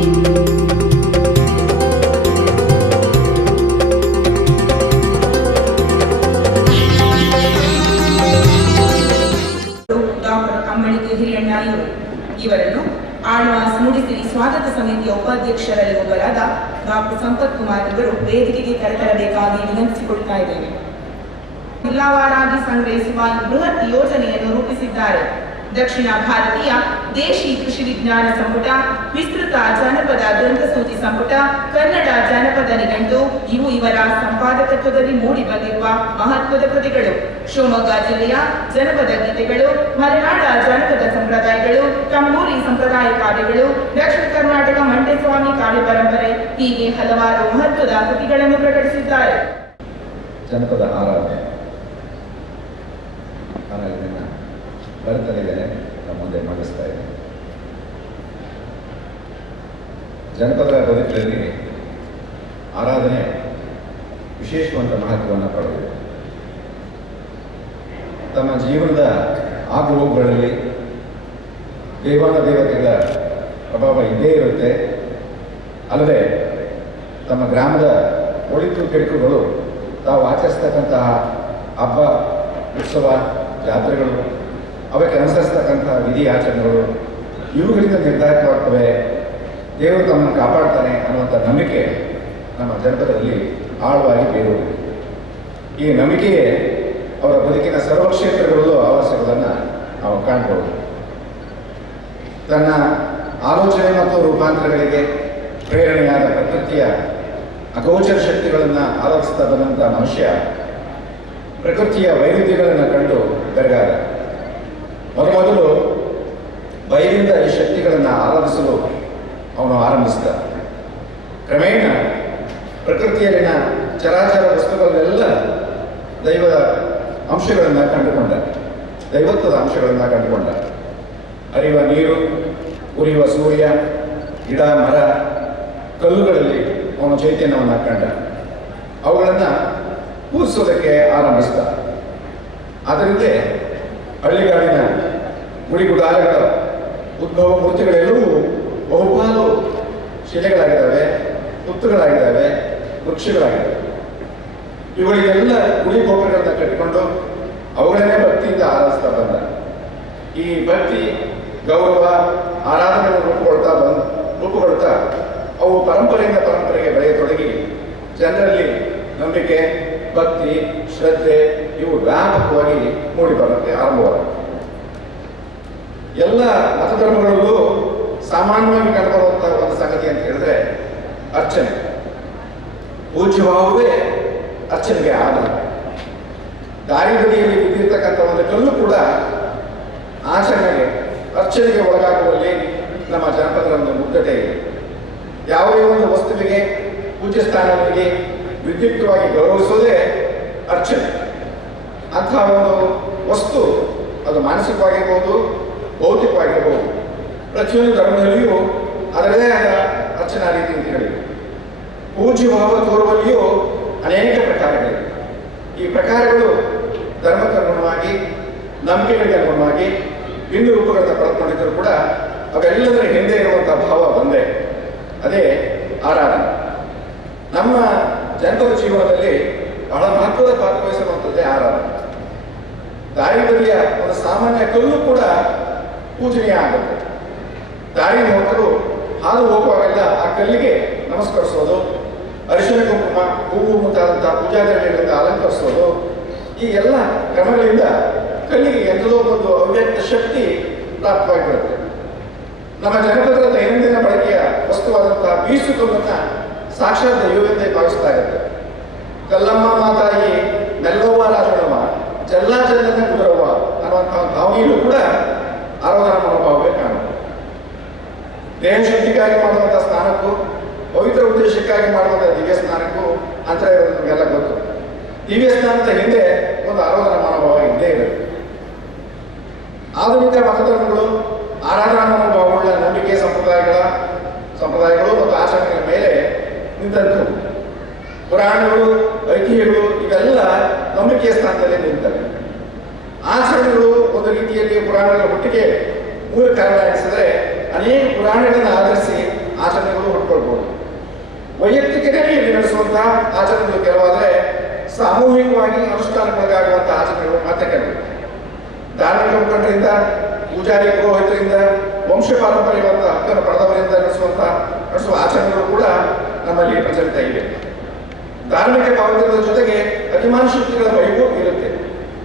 ಇವರನ್ನು ಆಳ್ವಾಸ್ ನುಡಿಸಿರಿ ಸ್ವಾಗತ ಸಮಿತಿಯ ಉಪಾಧ್ಯಕ್ಷರಲ್ಲಿ ಒಬ್ಬರಾದ ಡಾಕ್ಟರ್ ಸಂಪತ್ ಕುಮಾರ್ ಇವರು ವೇದಿಕೆಗೆ ಕರೆತರಬೇಕಾಗಿ ವಿನಂತಿಸಿಕೊಳ್ತಾ ಇದ್ದೇವೆ. ಜಿಲ್ಲಾವಾರಾಗಿ ಸಂಗ್ರಹಿಸುವ ಬೃಹತ್ ಯೋಜನೆಯನ್ನು ರೂಪಿಸಿದ್ದಾರೆ. ದಕ್ಷಿಣ ಭಾರತೀಯ ದೇಶಿ ಕೃಷಿ ವಿಜ್ಞಾನ ಸಂಪುಟ, ವಿಸ್ತೃತ ಜನಪದ ಗ್ರಂಥಸೂಚಿ ಸಂಪುಟ, ಕನ್ನಡ ಜನಪದ ನಿಘಂಟು ಇವು ಇವರ ಸಂಪಾದಕತ್ವದಲ್ಲಿ ಮೂಡಿ ಬಂದಿರುವ ಮಹತ್ವದ ಕೃತಿಗಳು. ಶಿವಮೊಗ್ಗ ಜಿಲ್ಲೆಯ ಜನಪದ ಗೀತೆಗಳು, ಮಲೆನಾಡ ಜನಪದ ಸಂಪ್ರದಾಯಗಳು, ಕಂಬೂರಿ ಸಂಪ್ರದಾಯ ಕಾವ್ಯಗಳು, ದಕ್ಷಿಣ ಕರ್ನಾಟಕ ಮಂಟೇಸ್ವಾಮಿ ಕಾವ್ಯ ಪರಂಪರೆ ಹೀಗೆ ಹಲವಾರು ಮಹತ್ವದ ಕೃತಿಗಳನ್ನು ಪ್ರಕಟಿಸಿದ್ದಾರೆ. ಜನಪದ ಆರಾಧನೆ ಬರ್ತಲಿದ್ದೇನೆ ನಮ್ಮ ಮುಂದೆ ಮಂಡಿಸ್ತಾ ಇದೆ. ಜನಪದರ ಬದುಕಿನಲ್ಲಿ ಆರಾಧನೆ ವಿಶೇಷವಾದ ಮಹತ್ವವನ್ನು ಪಡೆದಿದೆ. ತಮ್ಮ ಜೀವನದ ಆಗುಹೋಗುಗಳಲ್ಲಿ ದೇವಾನ ದೇವತೆಗಳ ಪ್ರಭಾವ ಇದ್ದೇ ಇರುತ್ತೆ. ಅಲ್ಲದೆ ತಮ್ಮ ಗ್ರಾಮದ ಒಳಿತು ಕೆಡುಕುಗಳು ತಾವು ಆಚರಿಸ್ತಕ್ಕಂತಹ ಹಬ್ಬ, ಉತ್ಸವ, ಜಾತ್ರೆಗಳು, ಅವಕ್ಕೆ ಅನುಸರಿಸ್ತಕ್ಕಂತಹ ವಿಧಿ ಆಚರಣೆಗಳು ಇವುಗಳಿಂದ ನಿರ್ಧಾರಿತವಾಗ್ತವೆ. ದೇವರು ತಮ್ಮನ್ನು ಕಾಪಾಡ್ತಾನೆ ಅನ್ನುವಂಥ ನಂಬಿಕೆ ನಮ್ಮ ಜನಪದರಲ್ಲಿ ಆಳವಾಗಿ ಬೇರೂರಿದೆ. ಈ ನಂಬಿಕೆಯೇ ಅವರ ಬದುಕಿನ ಸರ್ವ ಕ್ಷೇತ್ರಗಳಲ್ಲೂ ಆವರಿಸೋದನ್ನು ನಾವು ಕಾಣ್ಬೋದು. ತನ್ನ ಆಲೋಚನೆ ಮತ್ತು ರೂಪಾಂತರಗಳಿಗೆ ಪ್ರೇರಣೆಯಾದ ಪ್ರಕೃತಿಯ ಅಗೋಚರ ಶಕ್ತಿಗಳನ್ನು ಆಲೋಚಿಸ್ತಾ ಬಂದಂಥ ಮನುಷ್ಯ ಪ್ರಕೃತಿಯ ವೈವಿಧ್ಯಗಳನ್ನು ಕಂಡು ಬೆರಗಾದ. ಮೊದಲು ಬಯಲಿಂದ ಈ ಶಕ್ತಿಗಳನ್ನು ಆರಾಧಿಸಲು ಅವನು ಆರಂಭಿಸಿದ. ಕ್ರಮೇಣ ಪ್ರಕೃತಿಯಲ್ಲಿನ ಚರಾಚರ ವಸ್ತುಗಳನ್ನೆಲ್ಲ ದೈವದ ಅಂಶಗಳನ್ನು ಕಂಡುಕೊಂಡ, ದೈವತ್ವದ ಅಂಶಗಳನ್ನು ಕಂಡುಕೊಂಡ. ಹರಿಯುವ ನೀರು, ಉರಿಯುವ ಸೂರ್ಯ, ಗಿಡ, ಮರ, ಕಲ್ಲುಗಳಲ್ಲಿ ಅವನು ಚೈತನ್ಯವನ್ನು ಕಂಡ. ಅವುಗಳನ್ನು ಪೂಜಿಸೋದಕ್ಕೆ ಆರಂಭಿಸಿದ. ಆದ್ದರಿಂದ ಹಳ್ಳಿಗಾಡಿನ ಗುಡಿಗುಡಾರಗಳ ಉದ್ಭವ ಮೂರ್ತಿಗಳೆಲ್ಲವೂ ಬಹುಪಾಲು ಶಿಲೆಗಳಾಗಿದ್ದಾವೆ, ಹುತ್ತುಗಳಾಗಿದ್ದಾವೆ, ವೃಕ್ಷಗಳಾಗಿದ್ದಾವೆ. ಇವುಗಳಿಗೆಲ್ಲ ಗುಡಿ ಗೋಪುರಗಳನ್ನು ಕಟ್ಟಿಕೊಂಡು ಅವುಗಳನ್ನೇ ಭಕ್ತಿಯಿಂದ ಆರಾಧಿಸ್ತಾ ಬಂದ. ಈ ಭಕ್ತಿ, ಗೌರವ, ಆರಾಧನೆಯನ್ನು ರೂಪುಗೊಳ್ತಾ ಅವು ಪರಂಪರೆಯಿಂದ ಪರಂಪರೆಗೆ ಬೆಳೆಯತೊಡಗಿ ಜನರಲ್ಲಿ ನಂಬಿಕೆ, ಭಕ್ತಿ, ಶ್ರದ್ಧೆ ಇವು ವ್ಯಾಪಕವಾಗಿ ಮೂಡಿಬರುತ್ತೆ, ಆರಂಭವಾಗುತ್ತೆ. ಎಲ್ಲ ಮತಧರ್ಮಗಳಲ್ಲೂ ಸಾಮಾನ್ಯವಾಗಿ ಕಂಡುಬರುವಂತಹ ಒಂದು ಸಂಗತಿ ಅಂತ ಹೇಳಿದ್ರೆ ಅರ್ಚನೆ. ಪೂಜ್ಯಭಾವವೇ ಅರ್ಚನೆಗೆ ಆಧಾರ. ದಾರಿ ಬದಿಯಲ್ಲಿ ಬಿದ್ದಿರ್ತಕ್ಕಂಥ ಒಂದು ಕಲ್ಲು ಕೂಡ ಆಚರಣೆಗೆ, ಅರ್ಚನೆಗೆ ಒಳಗಾಗುವಲ್ಲಿ ನಮ್ಮ ಜನಪದರ ಒಂದು ಮುಗ್ಧತೆ ಇದೆ. ಯಾವುದೇ ಒಂದು ವಸ್ತುವಿಗೆ, ಪೂಜ್ಯ ಸ್ಥಾನಗಳಿಗೆ ವಿದ್ಯುಕ್ತವಾಗಿ ಗೌರವಿಸೋದೇ ಅರ್ಚನೆ. ಅಂತಹ ಒಂದು ವಸ್ತು ಅದು ಮಾನಸಿಕವಾಗಿರ್ಬೋದು, ಭೌತಿಕವಾಗಿರ್ಬೋದು, ಪ್ರತಿಯೊಂದು ಧರ್ಮದಲ್ಲಿಯೂ ಅದರದೇ ಆದ ಅರ್ಚನಾ ರೀತಿ ಅಂತ ಹೇಳಿದೆ. ಪೂಜ್ಯ ಭಾವ ತೋರುವಲ್ಲಿಯೂ ಅನೇಕ ಪ್ರಕಾರಗಳಿವೆ. ಈ ಪ್ರಕಾರಗಳು ಧರ್ಮಕ್ಕನುಗುಣವಾಗಿ, ನಂಬಿಕೆಗಳಿಗೆ ಅನುಗುಣವಾಗಿ ಭಿನ್ನ ರೂಪಗಳನ್ನು ಪಡೆದುಕೊಂಡಿದ್ದರೂ ಕೂಡ ಅವೆಲ್ಲದರ ಹಿಂದೆ ಇರುವಂತಹ ಭಾವ ಒಂದೇ, ಅದೇ ಆರಾಧನೆ. ನಮ್ಮ ಜನಪದ ಜೀವನದಲ್ಲಿ ಬಹಳ ಮಹತ್ವದ ಪಾತ್ರ ವಹಿಸುವಂಥದ್ದೇ ಆರಾಧನೆ. ದಾರಿ ಬದಿಯ ಒಂದು ಸಾಮಾನ್ಯ ಕಲ್ಲು ಕೂಡ ಪೂಜನೀಯ ಆಗುತ್ತೆ. ದಾರಿ ಹೋಗರು ಹಾದು ಹೋಗುವಾಗೆಲ್ಲ ಆ ಕಲ್ಲಿಗೆ ನಮಸ್ಕರಿಸೋದು, ಅರಿಶಿನ ಕುಂಕುಮ, ಹೂವು ಮುಂತಾದಂತಹ ಪೂಜಾ ದ್ರವ್ಯಗಳಿಂದ ಅಲಂಕರಿಸೋದು, ಈ ಎಲ್ಲ ಕ್ರಮಗಳಿಂದ ಕಲ್ಲಿಗೆ ಎಂಥದೋ ಒಂದು ಅವ್ಯಕ್ತ ಶಕ್ತಿ ಪ್ರಾಪ್ತವಾಗಿರುತ್ತೆ. ನಮ್ಮ ಜನಪದರ ದೈನಂದಿನ ಬಳಕೆಯ ವಸ್ತುವಾದಂತಹ ಬೀಸು ಕಲ್ಲನ್ನು ಸಾಕ್ಷಾತ್ ದೈವವೆಂದೇ ಭಾವಿಸ್ತಾ ಇರುತ್ತೆ. ಕಲ್ಲಮ್ಮ ಮಾತಾಯಿ ಮೆಲ್ಲವ್ವ ರಾಜನಮ್ಮ ಜಲ್ಲ ಜಲ್ಲನ ಕುದುರವ್ವ ಅನ್ನುವಂತಹ ಭಾವನೆಯಲ್ಲೂ ಕೂಡ ಆರಾಧನಾ ಮನೋಭಾವವೇ ಕಾಣುತ್ತೆ. ದೇಹ ಶುದ್ಧಿಗಾಗಿ ಮಾಡುವಂತಹ ಸ್ನಾನಕ್ಕೂ ಪವಿತ್ರ ಉದ್ದೇಶಕ್ಕಾಗಿ ಮಾಡುವಂತಹ ದಿವ್ಯ ಸ್ನಾನಕ್ಕೂ ಅಂತರ ಇರೋದು ನಮಗೆಲ್ಲ ಗೊತ್ತು. ದಿವ್ಯ ಸ್ನಾನದ ಹಿಂದೆ ಒಂದು ಆರಾಧನಾ ಮನೋಭಾವ ಇದ್ದೇ ಇರುತ್ತೆ. ಆಧುನಿಕ ಮತಧರ್ಮಗಳು ಆರಾಧನಾ ಮನೋಭಾವಗಳ ನಂಬಿಕೆ ಸಂಪ್ರದಾಯಗಳು ಮತ್ತು ಆಚರಣೆಗಳ ಮೇಲೆ ನಿಂತಂತು. ಪುರಾಣಗಳು, ಐತಿಹ್ಯಗಳು ಇವೆಲ್ಲ ನಂಬಿಕೆಯ ಸ್ಥಾನದಲ್ಲಿ ನಿಂತವೆ. ಆಚರಣೆಗಳು ಒಂದು ರೀತಿಯಲ್ಲಿ ಪುರಾಣಗಳ ಒಟ್ಟಿಗೆ ಮೂಲ ಕಾರಣ ಎನಿಸಿದರೆ ಅನೇಕ ಪುರಾಣಗಳನ್ನು ಆಧರಿಸಿ ಆಚರಣೆಗಳು ಆಚರಣೆಗಳು ಕೆಲವಾದರೆ ಸಾಮೂಹಿಕವಾಗಿ ಅನುಷ್ಠಾನಕ್ಕೊಳಗಾಗುವಂತಹ ಆಚರಣೆಗಳು ಮತ್ತೆ ಕೆಲವು. ಧಾರ್ಮಿಕ ಮುಖಂಡರಿಂದ, ಪೂಜಾರಿ ಪುರೋಹಿತರಿಂದ, ವಂಶ ಪಾರಂಪರ್ಯವಂತ ಹಕ್ಕನ್ನು ಪಡೆದವರಿಂದ ನಡೆಸುವ ಆಚರಣೆಗಳು ಕೂಡ ನಮ್ಮಲ್ಲಿ ಪ್ರಚಲಿತ ಇವೆ. ಧಾರ್ಮಿಕ ಪಾವಿತ್ರ್ಯದ ಜೊತೆಗೆ ಅಭಿಮಾನ ಶಕ್ತಿಗಳ ಬಗೆಗೂ ಇರುತ್ತೆ.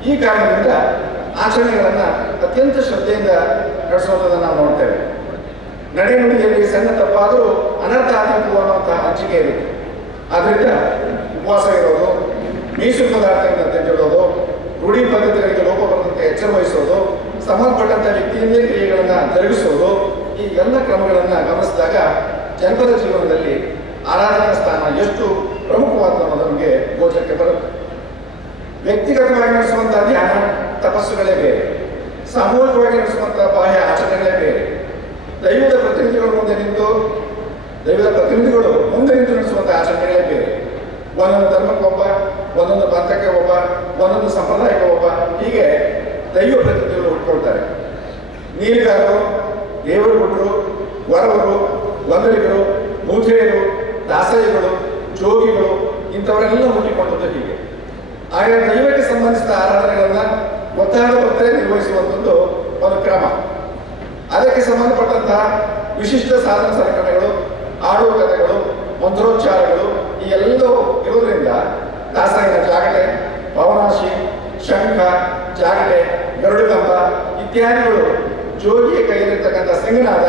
ಈ ಕಾರಣದಿಂದ ಆಚರಣೆಗಳನ್ನು ಅತ್ಯಂತ ಶ್ರದ್ಧೆಯಿಂದ ನಡೆಸುವಂಥದ್ದನ್ನು ನಾವು ನೋಡ್ತೇವೆ. ನಡೆನುಡಿಯಲ್ಲಿ ಸಣ್ಣ ತಪ್ಪಾದರೂ ಅನರ್ಥ ಆದೀತು ಅನ್ನುವಂತಹ ಹಂಚಿಕೆ ಇರುತ್ತೆ. ಆದ್ದರಿಂದ ಉಪವಾಸ ಇರೋದು, ಮೀಸು ಪದಾರ್ಥಗಳನ್ನು ತೆಗೆದಿಡೋದು, ರೂಢಿ ಪದ್ಧತಿಗಳಿಗೆ ಲೋಪ ಬರದಂತೆ ಎಚ್ಚರ ವಹಿಸೋದು, ಸಂಬಂಧಪಟ್ಟಂಥ ವ್ಯಕ್ತಿಯಿಂದಲೇ ಕ್ರಿಯೆಗಳನ್ನು ಜರುಗಿಸೋದು, ಈ ಎಲ್ಲ ಕ್ರಮಗಳನ್ನು ಗಮನಿಸಿದಾಗ ಜನಪದ ಜೀವನದಲ್ಲಿ ಆರಾಧನಾ ಸ್ಥಾನ ಎಷ್ಟು ಪ್ರಮುಖವಾದ ನಮಗೆ ಗೋಚರಕ್ಕೆ ಬರುತ್ತೆ. ವ್ಯಕ್ತಿಗತವಾಗಿ ನಡೆಸುವಂತಹ ಧ್ಯಾನ ತಪಸ್ಸುಗಳೇ ಬೇರೆ, ಸಾಮೂಹಿಕವಾಗಿ ನಡೆಸುವಂತಹ ಬಾಹ್ಯ ಆಚರಣೆಗಳೇ ಬೇರೆ. ದೈವದ ಪ್ರತಿನಿಧಿಗಳು ಮುಂದೆ ನಿಂತು ನಡೆಸುವಂತಹ ಆಚರಣೆಗಳೇ ಬೇರೆ. ಒಂದೊಂದು ಧರ್ಮಕ್ಕೊಬ್ಬ, ಒಂದೊಂದು ಪಂಥಕ್ಕೆ ಒಬ್ಬ, ಒಂದೊಂದು ಸಂಪ್ರದಾಯಕ್ಕೆ ಒಬ್ಬ, ಹೀಗೆ ದೈವ ಪ್ರತಿನಿಧಿಗಳು ಹುಟ್ಕೊಳ್ತಾರೆ. ನೀಲಿಗಾರರು, ದೇವರು ಭಟ್ರು, ವರವರು, ವಂದರಿಗರು, ಮೂಥೆಯರು, ದಾಸಯ್ಯಗಳು, ಜೋಗಿಗಳು ಇಂಥವರೆಲ್ಲ ಹುಟ್ಟಿಕೊಂಡದ್ದು ಹೀಗೆ. ಆಯಾ ದೈವಕ್ಕೆ ಸಂಬಂಧಿಸಿದ ಆರಾಧನೆಗಳನ್ನು ಒತ್ತಾದ ಭಕ್ತರೇ ನಿರ್ವಹಿಸುವಂಥದ್ದು ಒಂದು ಕ್ರಮ. ಅದಕ್ಕೆ ಸಂಬಂಧಪಟ್ಟಂತಹ ವಿಶಿಷ್ಟ ಸಾಧನ ಸಲಕರಣೆಗಳು, ಆಡುವ ಕಥೆಗಳು, ಮಂತ್ರೋಚ್ಚಾರಗಳು ಈ ಎಲ್ಲವೂ ಇರುವುದರಿಂದ ದಾಸಯ್ಯನ ಜಾಗಟೆ, ಪವನಾಶಿ, ಶಂಖ, ಜಾಗಟೆ, ಗರುಡುಗಂಬ ಇತ್ಯಾದಿಗಳು, ಜೋಗಿಯ ಕೈಯಲ್ಲಿರ್ತಕ್ಕಂಥ ಸಿಂಗನಾದ,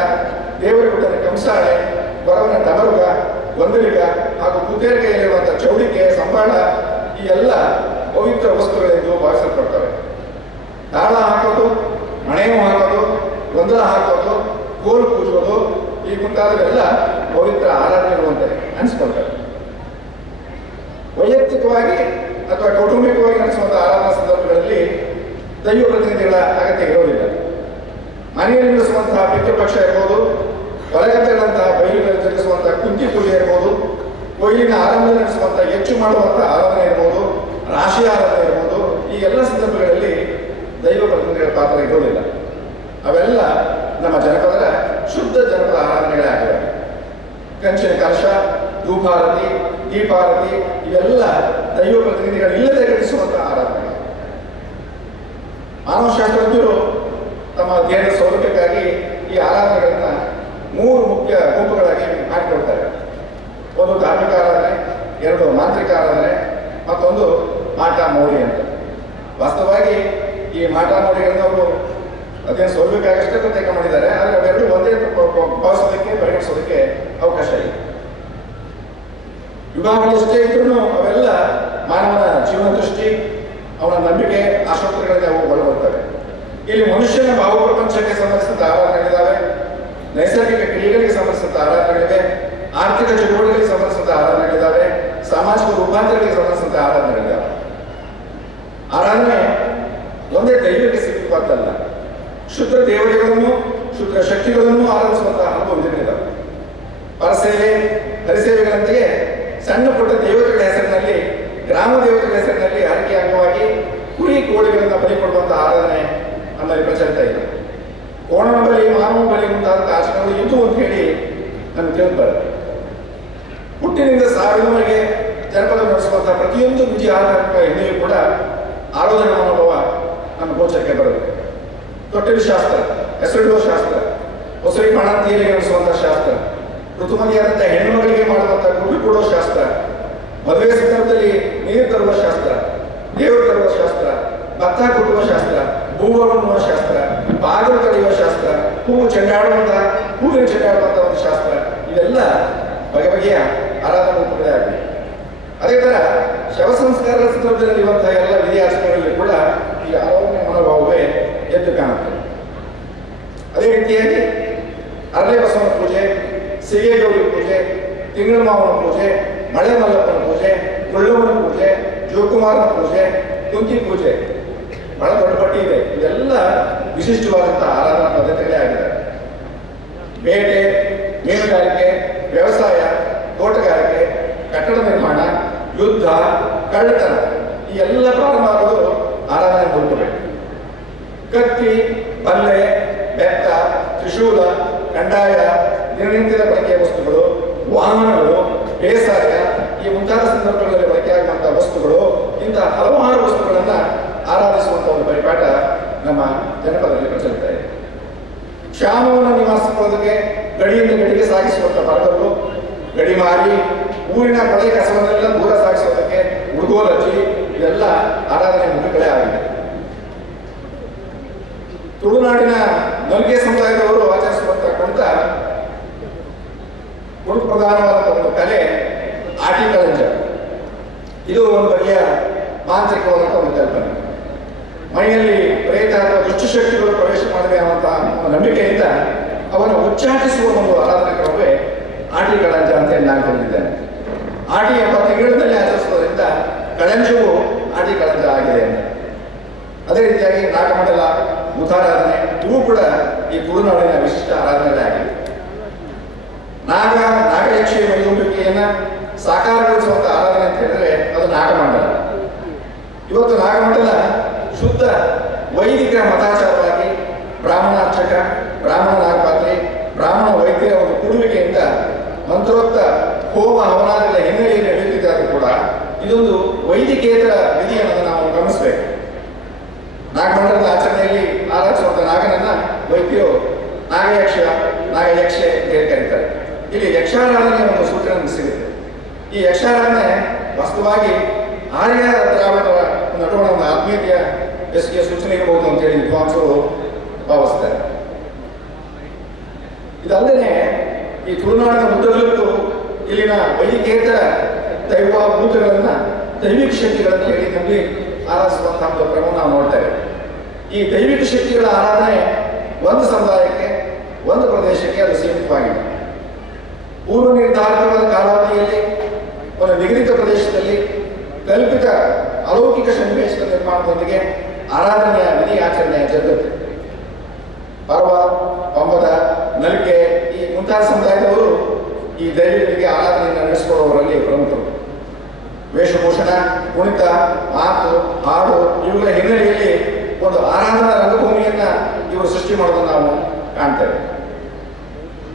ದೇವರಗುಡ್ಡನ ಕಂಸಾಳೆ, ವರವನ ಡಮರುಗ, ಗೊಂದಲಿಗ ಹಾಗೂ ಕುಬೇರ ಕೈಯಲ್ಲಿರುವಂಥ ಚೌಡಿಕೆ, ಸಂಬಾಳ ಈ ಎಲ್ಲ ಪವಿತ್ರ ವಸ್ತುಗಳೆಂದು ಭಾವಿಸಲ್ಪಡ್ತವೆ. ತಾಳ ಹಾಕೋದು, ಮಣೆಯು ಹಾಕೋದು, ಗೊಂದಲ ಹಾಕೋದು, ಕೋಲು ಪೂಜೋದು ಈ ಮುಂತಾದವೆಲ್ಲ ಪವಿತ್ರ ಆರಾಧನೆಗಳು ಅಂತ ಅನಿಸ್ಕೊಳ್ತವೆ. ವೈಯಕ್ತಿಕವಾಗಿ ಅಥವಾ ಕೌಟುಂಬಿಕವಾಗಿ ನಡೆಸುವಂತಹ ಆರಾಧನಾ ಸಂದರ್ಭಗಳಲ್ಲಿ ದೈವ ಪ್ರತಿನಿಧಿಗಳ ಅಗತ್ಯ ಇರೋದಿಲ್ಲ. ಮನೆಯಲ್ಲಿ ನಡೆಸುವಂತಹ ಪಿತೃಪಕ್ಷ ಇರ್ಬೋದು, ಹೊರಗದ್ದೆಗಳಂತಹ ಬಯಲುಗಳಲ್ಲಿ ಜರುಗಿಸುವಂತಹ ಕುಂತಿ ಪೂಜೆ ಇರ್ಬೋದು, ಕೊಯ್ಲಿನ ಆರಂಭದಲ್ಲಿ ನಡೆಸುವಂತಹ ಹೆಚ್ಚು ಮಾಡುವಂತಹ ಆರಾಧನೆ ಇರ್ಬೋದು, ರಾಶಿ ಆರಾಧನೆ ಇರ್ಬೋದು, ಈ ಎಲ್ಲ ಸಂದರ್ಭಗಳಲ್ಲಿ ದೈವ ಪ್ರತಿನಿಧಿಗಳ ಪಾತ್ರ ಇರೋದಿಲ್ಲ. ಅವೆಲ್ಲ ನಮ್ಮ ಜನಪದರ ಶುದ್ಧ ಜನಪದ ಆರಾಧನೆಗಳೇ ಆಗಿವೆ. ಕಂಚಿನ ಕಲಶ, ಧೂಪಾರತಿ, ದೀಪಾರತಿ ಇವೆಲ್ಲ ದೈವ ಪ್ರತಿನಿಧಿಗಳು ಇಲ್ಲದೆ ಗಳಿಸುವಂತಹ ಆರಾಧನೆ. ಮಾನವಶಾಸ್ತ್ರಜ್ಞರು ತಮ್ಮ ಅಧ್ಯಯನದ ಸೌಲಭ್ಯಕ್ಕಾಗಿ ಈ ಆರಾಧನೆಗಳನ್ನು 3 ಮುಖ್ಯ ಗುಂಪುಗಳಾಗಿ ಮಾಡಿಕೊಳ್ತಾರೆ. ಒಂದು ಧಾರ್ಮಿಕ ಆರಾಧನೆ, 2 ಮಾಂತ್ರಿಕ ಆರಾಧನೆ, ಮತ್ತೊಂದು ಮಾಟ ಮೌಢ್ಯ ಅಂತ. ವಾಸ್ತವವಾಗಿ ಈ ಮಾಟ ಮೌಢ್ಯಗಳನ್ನು ಅವರು ಅದೇನು ಸೌಲಭ್ಯಕ್ಕಾಗಷ್ಟೇ ಪ್ರತ್ಯೇಕ ಮಾಡಿದ್ದಾರೆ. ಆದರೆ ಅವೆರಡು ಒಂದೇ ಭಾವಿಸೋದಕ್ಕೆ, ಪರಿಗಣಿಸೋದಕ್ಕೆ ಅವಕಾಶ ಇದೆ. ವಿಭಾಗಗಳಷ್ಟೇ ಇದ್ರೂ ಅವೆಲ್ಲ ಮಾನವನ ಜೀವನ ದೃಷ್ಟಿ, ಅವನ ನಂಬಿಕೆ, ಆಶೋತ್ತರಗಳಲ್ಲಿ ಅವು ಒಳಗೊಳ್ತವೆ. ಇಲ್ಲಿ ಮನುಷ್ಯನ ಭಾವಪ್ರಪಂಚಕ್ಕೆ ಸಂಬಂಧಿಸಿದ ಆರಾಧನೆಗಳಿದ್ದಾವೆ, ನೈಸರ್ಗಿಕ ಕ್ರಿಯೆಗಳಿಗೆ ಸಂಬಂಧಿಸಿದ ಆರಾಧನೆಗಳಿವೆ, ಆರ್ಥಿಕ ಚಟುವಟಿಕೆಗಳಿಗೆ ಸಂಬಂಧಿಸಿದ ಆರಾಧನೆಗಳಿದ್ದಾವೆ, ಸಾಮಾಜಿಕ ರೂಪಾಂತರಗಳಿಗೆ ಸಂಬಂಧಿಸಿದ ಆರಾಧನೆಗಳಿದ್ದಾವೆ. ಆರಾಧನೆ ಒಂದೇ ದೈವಕ್ಕೆ ಸೀಮಿತವಾದ್ದಲ್ಲ. ಶುದ್ಧ ದೇವತೆಗಳನ್ನು, ಶುದ್ಧ ಶಕ್ತಿಗಳನ್ನು ಆರಾಧಿಸುವಂತಹ ಹಲವು ವಿಧಗಳಿದ್ದಾವೆ. ಪರಸೇವೆ, ಹರಿಸೇವೆಗಳಂತೆಯೇ ಸಣ್ಣ ಪುಟ್ಟ ದೇವತೆಗಳ ಹೆಸರಿನಲ್ಲಿ, ಗ್ರಾಮ ದೇವತೆಗಳ ಹೆಸರಿನಲ್ಲಿ ಹರಕೆ ಅಂಗವಾಗಿ ಕುರಿ ಕೋಳಿಗಳನ್ನು ಬಲಿ ಕೊಡುವಂತಹ ಆರಾಧನೆ ನಮ್ಮಲ್ಲಿ ಪ್ರಚಲಿತ ಇದೆ. ಕೋಣನ ಬಲಿ, ಮಾನವ ಬಲಿ ಮುಂತಾದ ಆಚರಣೆಗಳು ಇದ್ದು ಅಂತ ಹೇಳಿ ನಮ್ಗೆ ತಿಳಿದು ಬರುತ್ತೆ. ಹುಟ್ಟಿನಿಂದ ಸಾವಿನವರೆಗೆ ಜನಪದ ನಡೆಸುವಂತಹ ಪ್ರತಿಯೊಂದು ವಿಜಯ ಆಧಾರಿತ ಹೆಣ್ಣೆಯೂ ಕೂಡ ಆರಾಧನಾ ಮನೋಭಾವ ನಮ್ಮ ಗೋಚರಕ್ಕೆ ಬರುತ್ತೆ. ತೊಟ್ಟಿಲು ಶಾಸ್ತ್ರ, ಹೆಸರಿಡುವ ಶಾಸ್ತ್ರ, ಹೊಸರಿ ಪಣಂತಿಯಲ್ಲಿ ನಡೆಸುವಂತಹ ಶಾಸ್ತ್ರ, ಋತುಮತಿಯಾದಂತಹ ಹೆಣ್ಣು ಮಗಳಿಗೆ ಮಾಡುವಂತಹ ಗುಡ್ಡು ಕೊಡುವ ಶಾಸ್ತ್ರ, ಮದುವೆ ಸಂದರ್ಭದಲ್ಲಿ ನೀರು ತರುವ ಶಾಸ್ತ್ರ, ದೇವರು ತರುವ ಶಾಸ್ತ್ರ, ಭತ್ತ ಕೊಟ್ಟುವ ಶಾಸ್ತ್ರ, ಹೂವು ಉಣ್ಣುವ ಶಾಸ್ತ್ರ, ಬಾಗಿಲು ತಡೆಯುವ ಶಾಸ್ತ್ರ, ಹೂವು ಚೆಂಡಾಡುವಂತಹ, ಹೂವಿನ ಚೆಂಡಾಡುವಂತಹ ಒಂದು ಶಾಸ್ತ್ರ, ಇವೆಲ್ಲ ಬಗೆ ಬಗೆಯ ಆರಾಧನಾ ರೂಪಗಳೇ ಆಗಿವೆ. ಅದೇ ಥರ ಶವ ಸಂಸ್ಕಾರದ ಸಂದರ್ಭದಲ್ಲಿ ಇರುವಂತಹ ಎಲ್ಲ ವಿಧಿಯಾಚರಣೆಗಳಲ್ಲಿ ಕೂಡ ಈ ಆರಾಧನೆ ಮನೋಭಾವವೇ ಎದ್ದು ಕಾಣುತ್ತೆ. ಅದೇ ರೀತಿಯಾಗಿ ಅರಳೆ ಬಸವನ ಪೂಜೆ, ಸಿಗೆ ಗೌರಿ ಪೂಜೆ, ತಿಂಗಳ ಮಾವನ ಪೂಜೆ, ಮಳೆ ಮಲ್ಲಪ್ಪನ ಪೂಜೆ, ಗುಳ್ಳವನ ಪೂಜೆ, ಜೋಕುಮಾರನ ಪೂಜೆ, ಕುಂತಿ ಪೂಜೆ, ಬಹಳ ದೊಡ್ಡ ಪಟ್ಟಿ ಇದೆ. ಇದೆಲ್ಲ ವಿಶಿಷ್ಟವಾದಂತಹ ಆರಾಧನಾ ಪದ್ಧತಿಗಳೇ ಆಗಿದೆ. ಬೇಟೆ, ಮೀನುಗಾರಿಕೆ, ವ್ಯವಸಾಯ, ತೋಟಗಾರಿಕೆ, ಕಟ್ಟಡ ನಿರ್ಮಾಣ, ಯುದ್ಧ, ಕಳ್ಳತನ ಈ ಎಲ್ಲ ಪ್ರಾರಂಭಗಳು ಆರಾಧನೆ ಮೂಲಕಬೇಕು. ಕತ್ತಿ, ಬಲ್ಲೆ, ಬೆತ್ತ, ತ್ರಿಶೂಲ, ಕಂಡಾಯ, ದಿನನಿತ್ಯದ ಬಳಕೆಯ ವಸ್ತುಗಳು, ವಾಹನಗಳು, ಬೇಸಾಯ ಈ ಮುಂತಾದ ಸಂದರ್ಭಗಳಲ್ಲಿ ಬಳಕೆಯಾಗುವಂತಹ ವಸ್ತುಗಳು, ಇಂತಹ ಹಲವಾರು ವಸ್ತುಗಳನ್ನು ಆರಾಧಿಸುವಂತಹ ಒಂದು ಪರಿಪಾಠ ನಮ್ಮ ಜನಪದದಲ್ಲಿ ಪ್ರಚಲಿತ ಇದೆ. ಕ್ಷಾಮವನ್ನು ನಿವಾರಿಸಿಕೊಳ್ಳೋದಕ್ಕೆ ಗಡಿಯಿಂದ ಗಡಿಗೆ ಸಾಗಿಸುವಂತಹ ಮರಗಳು, ಗಡಿ ಮಾರಿ ಊರಿನ ಕೊಳೆ ಕಸವನ್ನೆಲ್ಲ ದೂರ ಸಾಗಿಸೋದಕ್ಕೆ ಉಡುಗೋಲಜ್ಜಿ, ಇದೆಲ್ಲ ಆರಾಧನೆ ಮುಖಗಳೇ ಆಗಿದೆ. ತುಳುನಾಡಿನ ನಲ್ಗೆ ಸಮುದಾಯದವರು ಆಚರಿಸುವಂತಹ ಕುಣಿತ ಪ್ರಧಾನವಾದ ಒಂದು ಕಲೆ ಆಟಿ ಕಳಂಜ. ಇದು ಒಂದು ಬಗೆಯ ಮಾಂತ್ರಿಕವಾದಂಥ ಒಂದು ಕಲ್ಪನೆ. ಮೈಯಲ್ಲಿ ಪ್ರೇತ ಅಥವಾ ದುಷ್ಟಶಕ್ತಿಗಳು ಪ್ರವೇಶ ಮಾಡಿದೆ ಅನ್ನುವಂತಹ ನಂಬಿಕೆಯಿಂದ ಅವನು ಉಚ್ಚಾಟಿಸುವ ಒಂದು ಆರಾಧನಾ ಕ್ರಮವೇ ಆಟಿ ಕಳಂಜ ಅಂತ ಹೇಳಿ ನಾನು ತಿಳಿದಿದ್ದೇನೆ. ಆಟಿ ಎಂಬ ತಿಂಗಳಿನಲ್ಲಿ ಆಚರಿಸುವುದರಿಂದ ಕಳಂಜವು ಆಟಿ ಕಳಂಜ ಆಗಿದೆ ಅಂತ. ಅದೇ ರೀತಿಯಾಗಿ ನಾಗಮಂಡಲ, ಮುಖಾರಾಧನೆ ಇವು ಕೂಡ ಈ ತುಳುನಾಡಿನ ವಿಶಿಷ್ಟ ಆರಾಧನೆ ಆಗಿದೆ. ನಾಗಯಕ್ಷಿಯ ಮೈದುಂಬಿಕೆಯನ್ನ ಸಾಕಾರಗೊಳಿಸುವಂತ ಆರಾಧನೆ ಅಂತ ಹೇಳಿದ್ರೆ ಅದು ನಾಗಮಂಡಲ. ಇವತ್ತು ನಾಗಮಂಡಲ ಶುದ್ಧ ವೈದಿಕ ಮತಾಚಾರವಾಗಿ ಬ್ರಾಹ್ಮಣಾರ್ಚಕ, ಬ್ರಾಹ್ಮಣ ನಾಗಪಾತ್ರಿ, ಬ್ರಾಹ್ಮಣ ವೈದ್ಯರ ಒಂದು ಕೂಡುವಿಕೆಯಿಂದ ಮಂತ್ರೋಕ್ತ ಹೋಮ ಹವನಾದಿಗಳ ಹಿನ್ನೆಲೆಯಲ್ಲಿ ನಡೆಯುತ್ತಿದ್ದರೂ ಕೂಡ ಇದೊಂದು ವೈದಿಕೇತರ ವಿಧಿ ಅನ್ನೋದನ್ನು ನಾವು ಗಮನಿಸಬೇಕು. ನಾಗಮಂಡಲದ ಆಚರಣೆಯಲ್ಲಿ ಆರಾಧಿಸುವಂತ ನಾಗನನ್ನ ವೈದ್ಯರು ನಾಗಯಕ್ಷೆ ಅಂತ ಹೇಳಿ ಕರೀತಾರೆ. ಇಲ್ಲಿ ಯಕ್ಷಾರಾಧನೆಯ ಒಂದು ಸೂಚನೆ ನಮಗೆ ಸಿಗುತ್ತೆ. ಈ ಯಕ್ಷಾರಾಧನೆ ವಾಸ್ತವವಾಗಿ ಆರ್ಯ ದ್ರಾವಿಡರ ನಡುವಣ ಒಂದು ಆತ್ಮೀಯತೆಯ ಬೆಸುಗೆಯ ಸೂಚನೆ ಇರಬಹುದು ಅಂತೇಳಿ ವಿದ್ವಾಂಸರು ಭಾವಿಸ್ತಾರೆ. ಇದಲ್ಲದೆ ಈ ತುಳುನಾಡಿನ ಉದ್ದಗಲಕ್ಕೂ ಇಲ್ಲಿನ ವೈದಿಕೇತರ ದೈವಭೂತಗಳನ್ನ, ದೈವಿಕ ಶಕ್ತಿಗಳನ್ನು ಹೇಳಿ ನಂಬಿ ಆರಾಧಿಸುವಂತಹ ಒಂದು ಕ್ರಮವನ್ನು ನಾವು ನೋಡ್ತೇವೆ. ಈ ದೈವಿಕ ಶಕ್ತಿಗಳ ಆರಾಧನೆ ಒಂದು ಸಮುದಾಯಕ್ಕೆ, ಒಂದು ಪ್ರದೇಶಕ್ಕೆ ಅದು ಸೀಮಿತವಾಗಿದೆ. ಪೂರ್ವ ನಿರ್ಧಾರಿತವಾದ ಕಾಲಾವಧಿಯಲ್ಲಿ ಒಂದು ನಿಗದಿತ ಪ್ರದೇಶದಲ್ಲಿ ಕಲ್ಪಿತ ಅಲೌಕಿಕ ಸನ್ನಿವೇಶದ ನಿರ್ಮಾಣದೊಂದಿಗೆ ಆರಾಧನೆಯ ವಿಧಿ ಆಚರಣೆಯ ಜರುಗುತ್ತೆ. ಪರ್ವ, ಪಂಬದ, ನಲಿಕೆ ಈ ಮುಂತಾದ ಸಮುದಾಯದವರು ಈ ದೈವಗಳಿಗೆ ಆರಾಧನೆಯನ್ನು ನಡೆಸಿಕೊಳ್ಳುವವರಲ್ಲಿ ಪ್ರಮುಖರು. ವೇಷಭೂಷಣ, ಕುಣಿತ, ಮಾತು, ಹಾಡು ಇವುಗಳ ಹಿನ್ನೆಲೆಯಲ್ಲಿ ಒಂದು ಆರಾಧನಾ ರಂಗಭೂಮಿಯನ್ನ ಇವರು ಸೃಷ್ಟಿ ಮಾಡೋದನ್ನು ನಾವು ಕಾಣ್ತೇವೆ.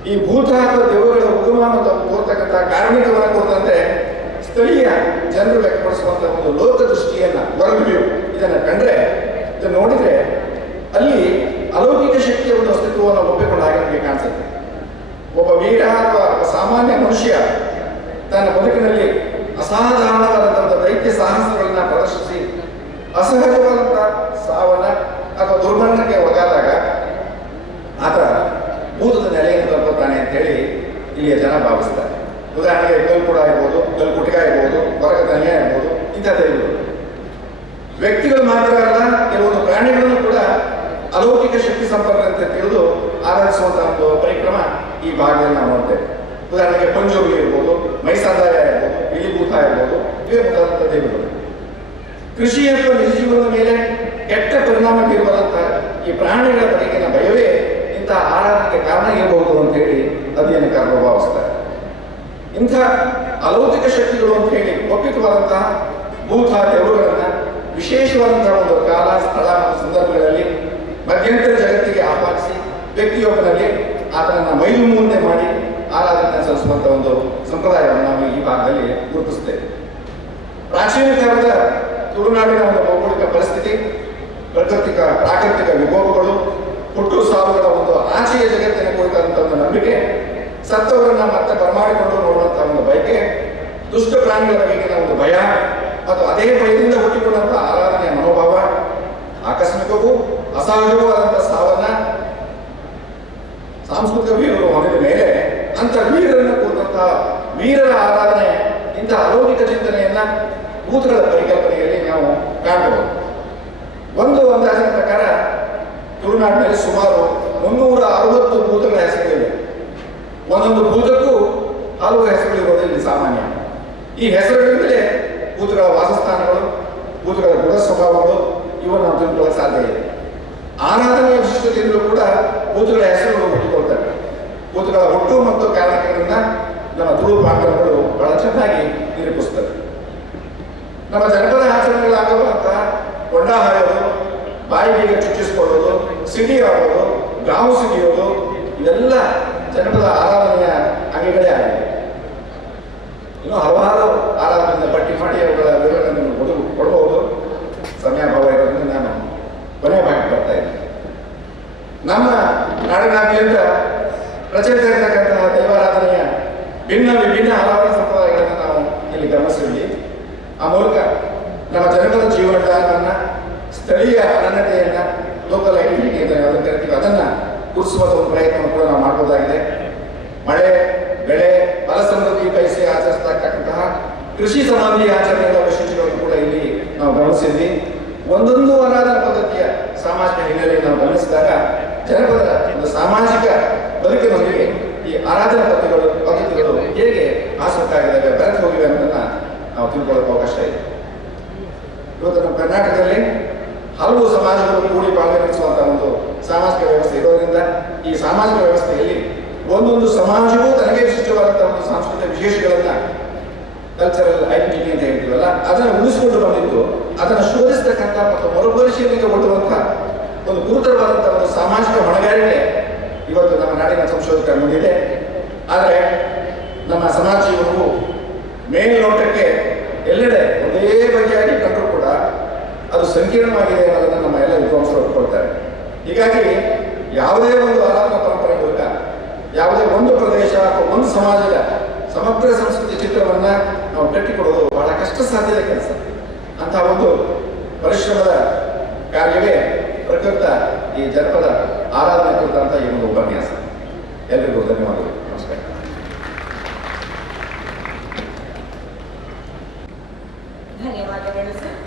ಈ ಭೂತ ಅಥವಾ ದೆವ್ವಗಳ ಉಗಮವನ್ನು ತೋರ್ತಕ್ಕಂಥ ಕಾರ್ಮಿಕವನ್ನು ಕುರಿತಂತೆ ಸ್ಥಳೀಯ ಜನರು ವ್ಯಕ್ತಪಡಿಸುವಂತಹ ಒಂದು ಲೋಕ ದೃಷ್ಟಿಯನ್ನ, ವರ್ಲ್ಡ್ ವ್ಯೂ ಇದನ್ನು ಕಂಡ್ರೆ, ಇದನ್ನು ನೋಡಿದ್ರೆ ಅಲ್ಲಿ ಅಲೌಕಿಕ ಶಕ್ತಿಯ ಒಂದು ಅಸ್ತಿತ್ವವನ್ನು ಒಪ್ಪಿಕೊಂಡ ಹಾಗೆ ನಮಗೆ ಕಾಣಿಸುತ್ತೆ. ಒಬ್ಬ ವೀರ ಅಥವಾ ಸಾಮಾನ್ಯ ಮನುಷ್ಯ ತನ್ನ ಬದುಕಿನಲ್ಲಿ ಅಸಾಧಾರಣವಾದಂತಹ ದೈತ್ಯ ಸಾಹಸಗಳನ್ನ ಪ್ರದರ್ಶಿಸಿ ಅಸಹಜವಾದಂತಹ ಸಾವನ್ನ ಅಥವಾ ದುರ್ಮರಣಕ್ಕೆ ಒಳಗಾದಾಗ ಆತ ಭೂತದ ನೆಲೆಯನ್ನು ತಲುಪುತ್ತಾನೆ ಅಂತ ಹೇಳಿ ಇಲ್ಲಿಯ ಜನ ಭಾವಿಸ್ತಾರೆ. ಉದಾಹರಣೆಗೆ ಕಲ್ಕುಡ ಇರ್ಬೋದು, ಕಲ್ಕುಟಿಗ ಇರ್ಬೋದು, ಹೊರಗತನಿಯ ಇರ್ಬೋದು, ಇಂಥದ್ದು ಇರ್ಬೋದು. ವ್ಯಕ್ತಿಗಳು ಮಾತ್ರ ಅಲ್ಲ, ಕೆಲವೊಂದು ಪ್ರಾಣಿಗಳನ್ನು ಕೂಡ ಅಲೌಕಿಕ ಶಕ್ತಿ ಸಂಪರ್ಕ ಅಂತ ತಿಳಿದು ಆರಾಧಿಸುವಂತಹ ಒಂದು ಪರಿಕ್ರಮ ಈ ಭಾಗದಲ್ಲಿ ನಾವು ನೋಡ್ತೇವೆ. ಉದಾಹರಣೆಗೆ ಪಂಜೋಗಿ ಇರ್ಬೋದು, ಮೈಸಾದಾಯ ಇರ್ಬೋದು, ಇಲಿಭೂತ ಇರ್ಬೋದು, ಇವೇ ಮುಂತಾದಂಥ ದೇವರುಗಳು. ಕೃಷಿ ಅಥವಾ ನಿಜ ಜೀವನದ ಮೇಲೆ ಕೆಟ್ಟ ಪರಿಣಾಮ ಬೀರುವಂತಹ ಈ ಪ್ರಾಣಿಗಳ ಬಗೆಗಿನ ಭಯವೇ ಇಂತಹ ಆರಾಧನೆಗೆ ಕಾರಣ ಇರಬಹುದು ಅಂತೇಳಿ ಅಧ್ಯಯನಕಾರರು ಭಾವಿಸ್ತಾರೆ. ಇಂಥ ಅಲೌಕಿಕ ಶಕ್ತಿಗಳು ಅಂತ ಹೇಳಿ ಒಪ್ಪಿತವಾದಂತಹ ಭೂತ ದೇವರುಗಳನ್ನ ವಿಶೇಷವಾದಂತಹ ಒಂದು ಕಾಲ, ಸ್ಥಳ ಮತ್ತು ಸಂದರ್ಭಗಳಲ್ಲಿ ಮಧ್ಯಂತರ ಜಗತ್ತಿಗೆ ಆಹ್ವಾನಿಸಿ ವ್ಯಕ್ತಿಯೊಬ್ಬನಲ್ಲಿ ಆತನನ್ನ ಮೈಲು ಮುಂದೆ ಮಾಡಿ ಆರಾಧನೆ ಸಲ್ಲಿಸುವಂತ ಒಂದು ಸಂಪ್ರದಾಯವನ್ನು ನಾವು ಈ ಭಾಗದಲ್ಲಿ ಗುರುತಿಸುತ್ತೇವೆ. ಪ್ರಾಚೀನ ಕಾಲದ ತುಳುನಾಡಿನ ಒಂದು ಭೌಗೋಳಿಕ ಪರಿಸ್ಥಿತಿ, ಪ್ರಾಕೃತಿಕ ವಿಭೋಗಗಳು, ಹುಟ್ಟು ಸಾವುಗಳ ಒಂದು ಆಚೆಯ ಜಗತ್ತಿನ ಕುರಿತಂತ ಒಂದು ನಂಬಿಕೆ, ಸತ್ತವರನ್ನ ಮತ್ತೆ ಬರಮಾಡಿಕೊಂಡು ನೋಡುವಂತಹ ಒಂದು ಬಯಕೆ, ದುಷ್ಟ ಪ್ರಾಣಿಗಳ ಬಗೆಗಿನ ಒಂದು ಭಯ ಮತ್ತು ಅದೇ ಭಯದಿಂದ ಹುಟ್ಟಿಕೊಂಡಂತಹ ಆರಾಧನೆಯ ಮನೋಭಾವ, ಆಕಸ್ಮಿಕವೂ ಅಸಹಜವೂ ಆದಂತಹ ಸಾವನ್ನ ಸಾಂಸ್ಕೃತಿಕ ವೀರರು ಹೊಂದಿದ ಮೇಲೆ ಅಂತ ವೀರರನ್ನು ಕುರಿತಂತಹ ವೀರರ ಆರಾಧನೆ, ಇಂತಹ ಅಲೌಕಿಕ ಚಿಂತನೆಯನ್ನ ಭೂತಗಳ ಪರಿಕಲ್ಪನೆಯಲ್ಲಿ ನಾವು ಕಾಣಬಹುದು. ಒಂದು ಅಂದಾಜಿನ ಪ್ರಕಾರ ತುಳುನಾಡಿನಲ್ಲಿ ಸುಮಾರು 360 ಭೂತಗಳ ಹೆಸರುಗಳಿವೆ. ಒಂದೊಂದು ಭೂತಕ್ಕೂ ಹಲವು ಹೆಸರುಗಳಿರೋದು ಇಲ್ಲಿ ಸಾಮಾನ್ಯ. ಈ ಹೆಸರುಗಳಿಂದಲೇ ಭೂತಗಳ ವಾಸಸ್ಥಾನಗಳು, ಭೂತಗಳ ಗುಣ ಸ್ವಭಾವಗಳು ಇವನ್ನು ನಾವು ತಿಳ್ಕೊಳ್ಳೋಕೆ ಸಾಧ್ಯ ಇದೆ. ಆರಾಧನೆಯ ವಿಶಿಷ್ಟತೆಯಿಂದಲೂ ಕೂಡ ಭೂತಗಳ ಹೆಸರುಗಳು ಹುಟ್ಟಿಕೊಳ್ತವೆ. ಭೂತಗಳ ಹುಟ್ಟು ಮತ್ತು ಕಾರಣಗಳನ್ನ ನಮ್ಮ ತುಳು ಪಾಂಡವಗಳು ಬಹಳ ಚೆನ್ನಾಗಿ ನಿರೂಪಿಸ್ತವೆ. ನಮ್ಮ ಜನಪದ ಆಚರಣೆಗಳಾಗುವಂತಹ ಕೊಂಡ ಹಾಯೋದು, ಬಾಯಿ ಬೀಗ ಚುಚ್ಚಿಸಿಕೊಳ್ಳೋದು, ಸಿಡಿ ಆಡೋದು, ಗಾವು ಸಿಡಿಯೋದು ಇದೆಲ್ಲ ಜನಪದ ಆರಾಧನೆಯ ಅಂಗಗಳೇ ಆಗಿದೆ. ಇನ್ನೂ ಹಲವಾರು ಆರಾಧನೆಯಿಂದ ಪಟ್ಟಿ ಮಾಡಿ ಅವುಗಳ ವಿವರಗಳನ್ನು ಕೊಡಬಹುದು. ಸಮಯಾಭಾವ ಇರೋದ್ರಿಂದ ನಾನು ಕೊನೆ ಭಾಗಕ್ಕೆ ಬರ್ತಾ ಇದ್ದೀನಿ. ನಮ್ಮ ನಾಡಿನಾದ್ಯಂತ ಪ್ರಚಲಿತ ಇರತಕ್ಕಂತಹ ದೈವಾರಾಧನೆಯ ಭಿನ್ನ ವಿಭಿನ್ನ ಹಲವಾರು ಸಂಪ್ರದಾಯಗಳನ್ನು ನಾವು ಇಲ್ಲಿ ಗಮನಿಸಿದ್ವಿ. ಆ ಮೂಲಕ ನಮ್ಮ ಜನಪದ ಜೀವನ ವಿಧಾನವನ್ನು, ಸ್ಥಳೀಯ ಅನನ್ಯತೆಯನ್ನು, ಲೋಕಲ್ ಐಡೆಂಟಿಟಿ ಅಂತ ಯಾವುದನ್ನು ಕರಿತೀವಿ ಅದನ್ನು ಗುರುತಿಸುವಂಥ ಒಂದು ಪ್ರಯತ್ನವನ್ನು ಕೂಡ ನಾವು ಮಾಡಬಹುದಾಗಿದೆ. ಮಳೆ, ಬೆಳೆ, ಫಲ ಸಮೃದ್ಧಿ ಬಯಸಿ ಆಚರಿಸತಕ್ಕಂತಹ ಕೃಷಿ ಸಂಬಂಧಿ ಆಚರಣೆಗಳ ವೈಶಿಷ್ಟ್ಯಗಳನ್ನು ಕೂಡ ಇಲ್ಲಿ ನಾವು ಗಮನಿಸಿದ್ವಿ. ಒಂದೊಂದು ಆರಾಧನಾ ಪದ್ಧತಿಯ ಸಾಮಾಜಿಕ ಹಿನ್ನೆಲೆಯನ್ನು ನಾವು ಗಮನಿಸಿದಾಗ ಜನಪದರ ಒಂದು ಸಾಮಾಜಿಕ ಬದುಕಿನೊಂದಿಗೆ ಈ ಆರಾಧನಾ ಪದ್ಧತಿಗಳು ಹೇಗೆ ಆಸಕ್ತಾಗಿದ್ದಾವೆ, ಬೆರೆತು ಹೋಗಿವೆ ಅನ್ನೋದನ್ನ ನಾವು ತಿಳ್ಕೊಳ್ಳೋಕೆ ಅವಕಾಶ ಇದೆ. ಇವತ್ತು ನಮ್ಮ ಕರ್ನಾಟಕದಲ್ಲಿ ಹಲವು ಸಮಾಜಗಳು ಕೂಡಿ ಬಾಳ್ವೆ ನಡೆಸುವಂತಹ ಒಂದು ಸಾಮಾಜಿಕ ವ್ಯವಸ್ಥೆ ಇರೋದ್ರಿಂದ ಈ ಸಾಮಾಜಿಕ ವ್ಯವಸ್ಥೆಯಲ್ಲಿ ಒಂದೊಂದು ಸಮಾಜವೂ ತನಗೆ ವಿಶಿಷ್ಟವಾದಂತಹ ಒಂದು ಸಾಂಸ್ಕೃತಿಕ ವಿಶೇಷಗಳನ್ನ, ಕಲ್ಚರಲ್ ಐಡೆಂಟಿಟಿ ಅಂತ ಹೇಳ್ತೀವಲ್ಲ, ಅದನ್ನು ಉಳಿಸಿಕೊಂಡು ಬಂದಿದ್ದು, ಅದನ್ನು ಶೋಧಿಸತಕ್ಕಂಥ ಮತ್ತು ಮರುಪರಿಶೀಲನೆಗೆ ಒಡ್ಡುವಂತಹ ಒಂದು ಗುರುತರವಾದಂತಹ ಒಂದು ಸಾಮಾಜಿಕ ಹೊಣೆಗಾರಿಕೆ ಇವತ್ತು ನಮ್ಮ ನಾಡಿನ ಸಂಶೋಧಕರ ಮುಂದಿದೆ. ಆದರೆ ನಮ್ಮ ಸಮಾಜ ಜೀವನವು ಮೇಲ್ನೋಟಕ್ಕೆ ಎಲ್ಲೆಡೆ ಒಂದೇ ಬಗೆಯಾಗಿ ಕಂಡರೂ ಕೂಡ ಅದು ಸಂಕೀರ್ಣವಾಗಿದೆ ಅನ್ನೋದನ್ನು ನಮ್ಮ ಎಲ್ಲ ವಿದ್ವಾಂಸರು ಒಪ್ಪಿಕೊಳ್ತಾರೆ. ಹೀಗಾಗಿ ಯಾವುದೇ ಒಂದು ಆರಾಧನಾ ಪರಂಪರೆ ಮೂಲಕ ಯಾವುದೇ ಒಂದು ಪ್ರದೇಶ ಅಥವಾ ಒಂದು ಸಮಾಜದ ಸಮಗ್ರ ಸಂಸ್ಕೃತಿ ಚಿತ್ರವನ್ನ ನಾವು ಕಟ್ಟಿಕೊಡೋದು ಬಹಳ ಕಷ್ಟ ಸಾಧ್ಯದ ಕೆಲಸ. ಅಂತಹ ಒಂದು ಪರಿಶ್ರಮದ ಕಾರ್ಯವೇ ಪ್ರಕೃತ ಈ ಜನಪದ ಆರಾಧನೆ ಕುರಿತಂತ ಈ ಒಂದು ಉಪನ್ಯಾಸ. ಎಲ್ಲರಿಗೂ ಧನ್ಯವಾದಗಳು. ನಮಸ್ಕಾರ. ಧನ್ಯವಾದಗಳು ಸರ್.